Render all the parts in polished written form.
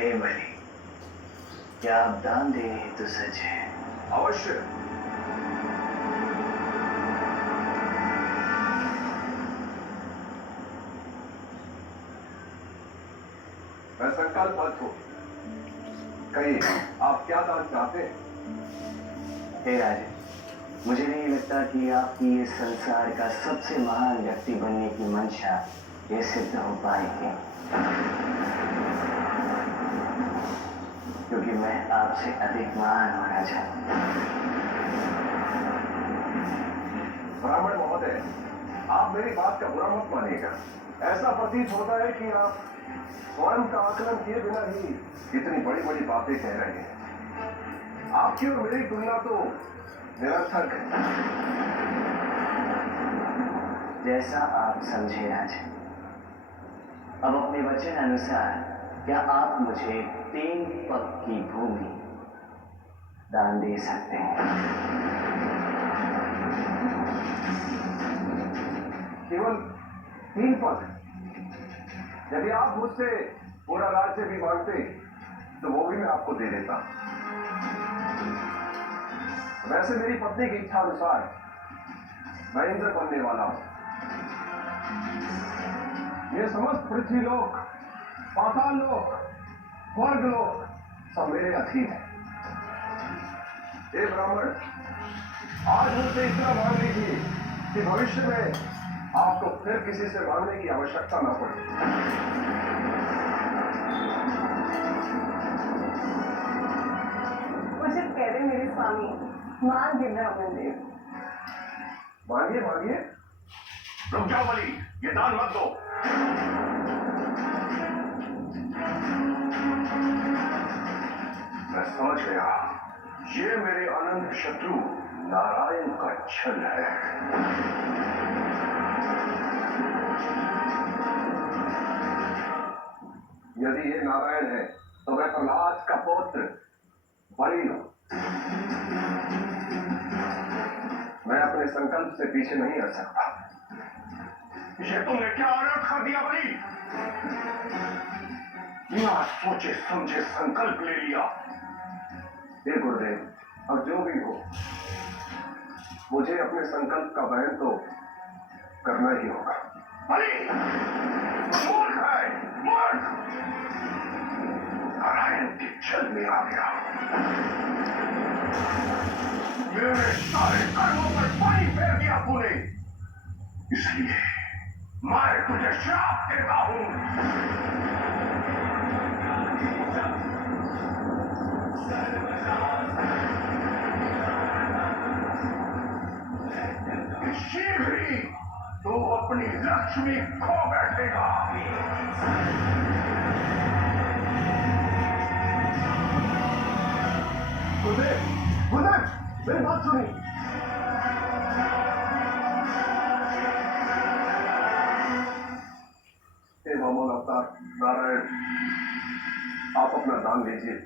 हे बलि, क्या आप दान देने हेतु सच है? अवश्य। मैं संकल्पबद्ध हूँ। कहिए, आप क्या दान चाहते हैं? हे राजे, मुझे नहीं लगता कि आपकी इस संसार का सबसे महान व्यक्ति बनने की मंशा ये सिद्ध हो पाएगी, क्योंकि मैं आपसे अधिक महान होना चाहता हूँ। ब्राह्मण महोदय, आप मेरी बात का बुरा मत मानिएगा। ऐसा प्रतीत होता है कि आप स्वयं का आकलन किए बिना ही इतनी बड़ी बड़ी बातें कह रहे हैं। आपकी और मेरी तुलना तो निरर्थक है। जैसा आप समझे राजा। अब अपने वचन अनुसार क्या आप मुझे 3 पग की भूमि दान दे सकते हैं? केवल 3 पग? यदि आप मुझसे पूरा राज्य भी मांगते तो वो भी मैं आपको दे देता। वैसे मेरी पत्नी की इच्छा अनुसार मैं इंद्र बनने वाला हूं। ये समस्त पृथ्वी लोक, पाताल लोक, स्वर्ग लोक सब मेरे अधीन है। हे ब्राह्मण, आज मुझसे इतना मांग लीजिए कि भविष्य में आपको फिर किसी से मांगने की आवश्यकता न पड़े। मुझे कह रहे मेरे स्वामी, मान देना मंदिर। मांगिए मांगिए। रुक जाओ बलि, ये दान मत दो। मैं समझ गया, ये मेरे अनंत शत्रु नारायण का छल है। यदि ये नारायण है तो मैं प्रहलाद का पुत्र बलि हूं। मैं अपने संकल्प से पीछे नहीं हट सकता। ये तुमने क्या अनर्थ कर दिया बलि? बिना सोचे समझे संकल्प ले लिया। हे गुरुदेव, अब जो भी हो, मुझे अपने संकल्प का वहन तो करना ही होगा। बलि मूर्ख है, मूर्ख! नारायण के छल में आ गया। मेरे सारे कर्मों पर पानी फेर दिया तूने, इसलिए मैं तुझे श्राप देता हूं। शीघ्र ही तू अपनी लक्ष्मी खो बैठेगा। गुरुदेव, गुरुदेव, मेरी बात सुनी। हे वामन अवतार नारायण, आप अपना दान लीजिए।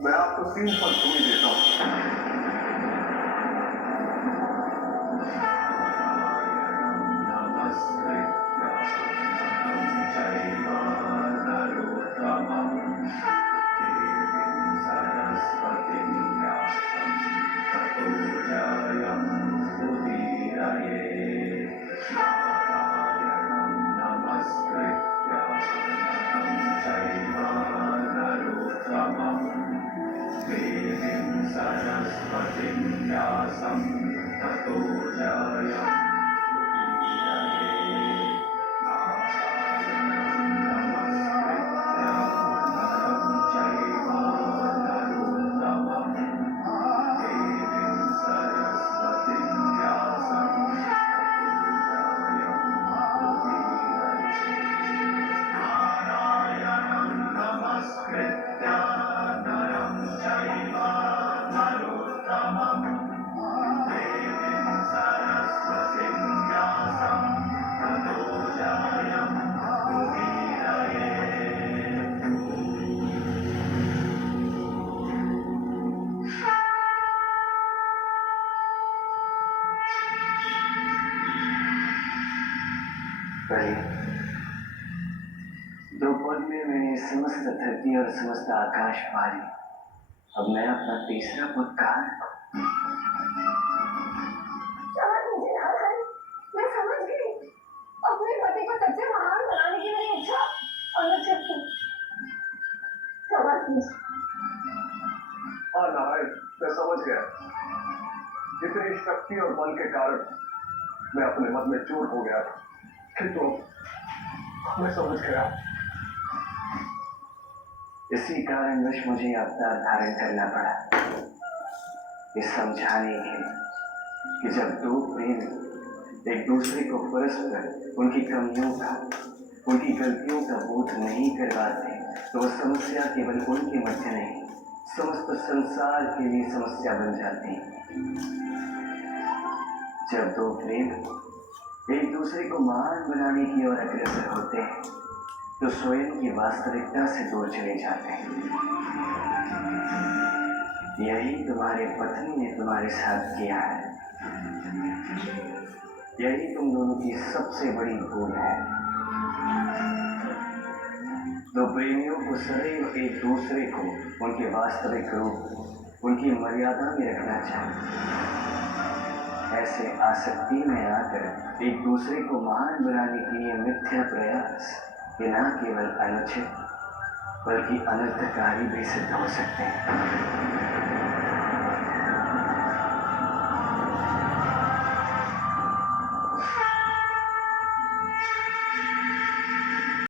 मैं आपको 3 पग भूमि देता हूं। द्रौपदी तुमने मेरी समस्त धरती और समस्त आकाश पाली। अब मैं अपना तीसरा पुत्र कहाँ है? क्षमा कीजिए नारायण, मैं समझ गई। अपने पति को सबसे महान बनाने की मेरी इच्छा अनुचित थी। क्षमा कीजिए। हाँ नारायण, मैं समझ गया। इतनी शक्ति और बल के कारण मैं अपने मत में चूर हो गया था, किंतु मैं समझ गया। इसी कारणवश मुझे अवतार धारण करना पड़ा, ये समझाने के लिए कि जब दो प्रेमी एक दूसरे को परस्पर उनकी कमियों का, उनकी गलतियों का बोध नहीं करवाते तो वह समस्या केवल उनके मध्य नहीं, समस्त संसार के लिए समस्या बन जाती है। जब दो प्रेम एक दूसरे को महान बनाने की ओर अग्रसर होते हैं तो स्वयं की वास्तविकता से दूर चले जाते हैं। यही तुम्हारे पत्नी ने तुम्हारे साथ किया है। यही तुम दोनों की सबसे बड़ी भूल है। दो प्रेमियों को सदैव एक दूसरे को उनके वास्तविक रूप, उनकी मर्यादा में रखना चाहिए। ऐसे आसक्ति में आकर एक दूसरे को महान बनाने के लिए मिथ्या प्रयास ये न केवल अनुचित बल्कि अनर्थकारी भी सिद्ध हो सकते हैं।